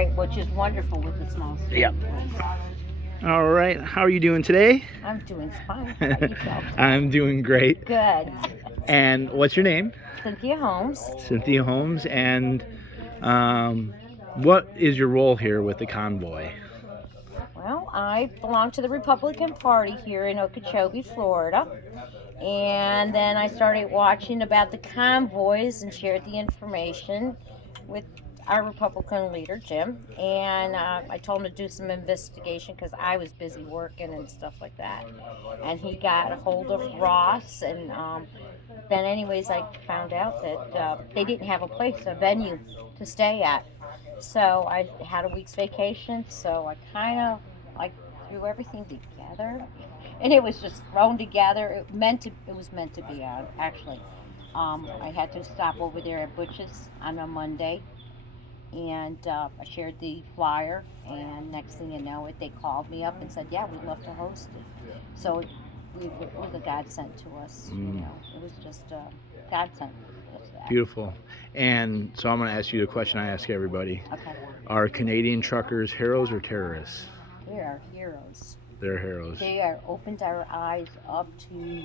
Right, which is wonderful with the small student. Yep. All right. How are you doing today? I'm doing fine. How about yourself? I'm doing great. Good. And what's your name? Cynthia Holmes. Cynthia Holmes. And what is your role here with the Convoy? Well, I belong to the Republican Party here in Okeechobee, Florida. And then I started watching about the convoys and shared the information with our Republican leader, Jim. And I told him to do some investigation because I was busy working and stuff like that. And he got a hold of Ross. And then, anyways, I found out that they didn't have a venue to stay at. So I had a week's vacation. So I kind of like threw everything together, and it was just thrown together. It was meant to be on, actually. I had to stop over there at Butch's on a Monday, and I shared the flyer. And next thing you know, they called me up and said, "Yeah, we'd love to host it." So it was a godsend to us. It was just a godsend. Beautiful. And so I'm going to ask you a question I ask everybody. Okay. Are Canadian truckers heroes or terrorists? They are heroes. They're heroes. They are opened our eyes up to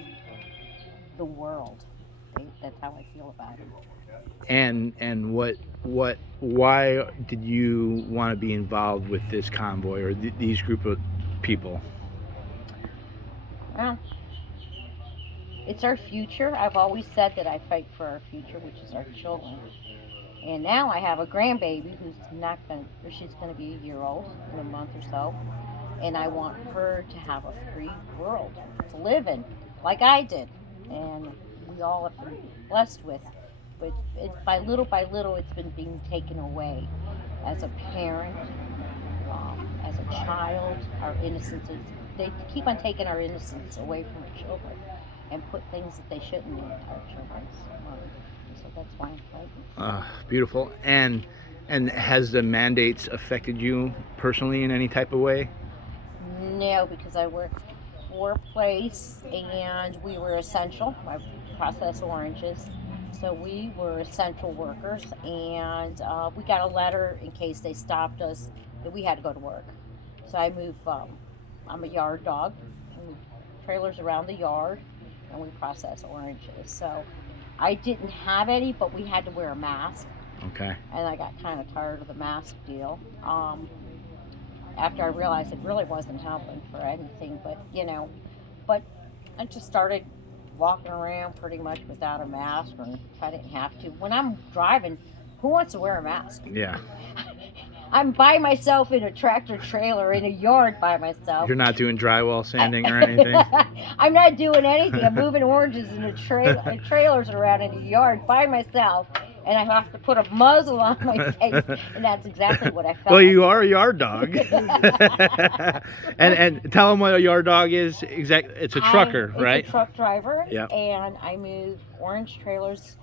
the world. That's how I feel about it. And why did you want to be involved with this convoy or these group of people? Well, it's our future. I've always said that I fight for our future, which is our children. And now I have a grandbaby she's going to be a year old in a month or so. And I want her to have a free world to live in, like I did. And we all have been blessed with. But by little, it's been being taken away. As a parent, as a child, our innocence they keep on taking our innocence away from our children and put things that they shouldn't in our children's mind. So that's why I'm fighting. Beautiful. And has the mandates affected you personally in any type of way? No, because I worked for a place and we were essential. I processed oranges. So we were essential workers, and we got a letter in case they stopped us that we had to go to work. So I moved, I'm a yard dog. We move trailers around the yard, and we process oranges. So I didn't have any, but we had to wear a mask. Okay. And I got kind of tired of the mask deal. After I realized it really wasn't helping for anything, but I just started walking around pretty much without a mask, or if I didn't have to. When I'm driving, who wants to wear a mask? Yeah. I'm by myself in a tractor trailer in a yard by myself. You're not doing drywall sanding or anything? I'm not doing anything. I'm moving oranges in trailers around in a yard by myself. And I have to put a muzzle on my face, and that's exactly what I felt. Well, you are a yard dog. and tell them what a yard dog is. It's a trucker, right? It's a truck driver. Yeah. And I move orange trailers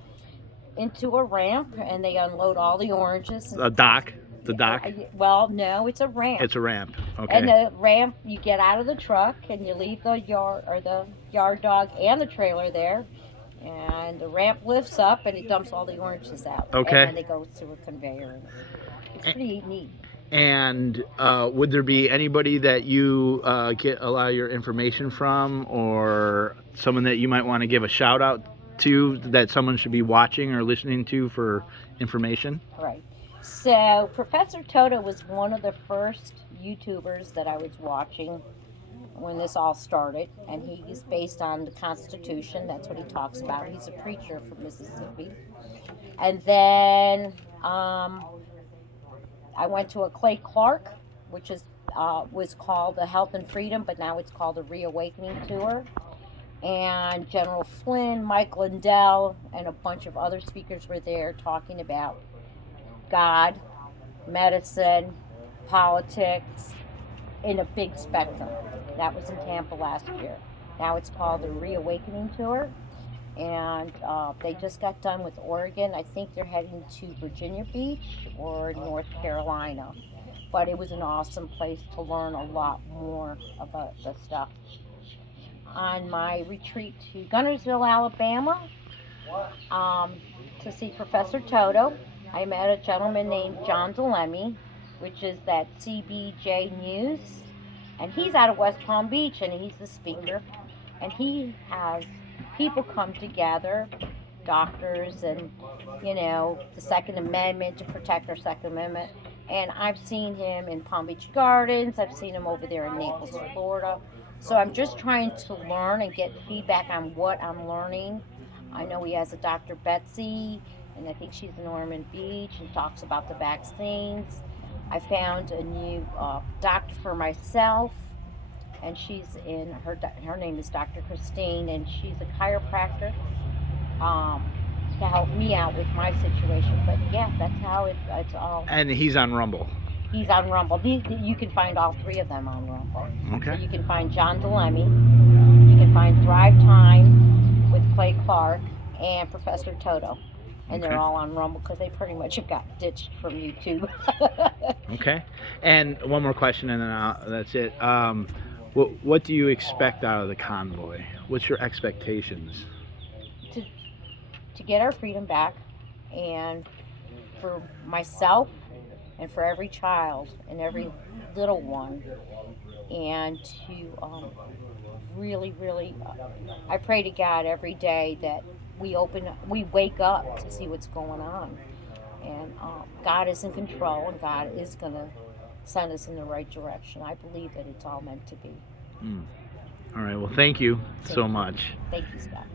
into a ramp, and they unload all the oranges. A dock. The dock. Well, no, it's a ramp. It's a ramp. Okay. And the ramp, you get out of the truck, and you leave the yard dog and the trailer there. And the ramp lifts up and it dumps all the oranges out. Okay. And then they go through a conveyor. It's pretty neat. And would there be anybody that you get a lot of your information from, or someone that you might want to give a shout out to that someone should be watching or listening to for information? Right. So Professor Toto was one of the first YouTubers that I was watching when this all started, and he's based on the Constitution. That's what he talks about. He's a preacher from Mississippi. And then I went to a Clay Clark, which was called the Health and Freedom, but now it's called the Reawakening Tour. And General Flynn, Mike Lindell, and a bunch of other speakers were there talking about God, medicine, politics, in a big spectrum. That was in Tampa last year. Now it's called the Reawakening Tour. And they just got done with Oregon. I think they're heading to Virginia Beach or North Carolina. But it was an awesome place to learn a lot more about the stuff. On my retreat to Gunnersville, Alabama, to see Professor Toto, I met a gentleman named John DeLemme, which is that CBJ News. And he's out of West Palm Beach, and he's the speaker. And he has people come together, doctors, and the Second Amendment, to protect our Second Amendment. And I've seen him in Palm Beach Gardens. I've seen him over there in Naples, Florida. So I'm just trying to learn and get feedback on what I'm learning. I know he has a Dr. Betsy, and I think she's in Ormond Beach, and talks about the vaccines. I found a new doctor for myself, and her name is Dr. Christine, and she's a chiropractor, to help me out with my situation. But yeah, that's how it's all. And he's on Rumble. He's on Rumble. You can find all three of them on Rumble. Okay. So you can find John DeLemme, you can find Thrive Time with Clay Clark, and Professor Toto. And they're all on Rumble because they pretty much have got ditched from YouTube. Okay. And one more question, and then that's it. What do you expect out of the convoy? What's your expectations? To get our freedom back, and for myself, and for every child and every little one, and to really, really, I pray to God every day that we wake up to see what's going on, and God is in control, and God is going to send us in the right direction. I believe that it's all meant to be. All right. Well, thank you so much. Thank you, Scott.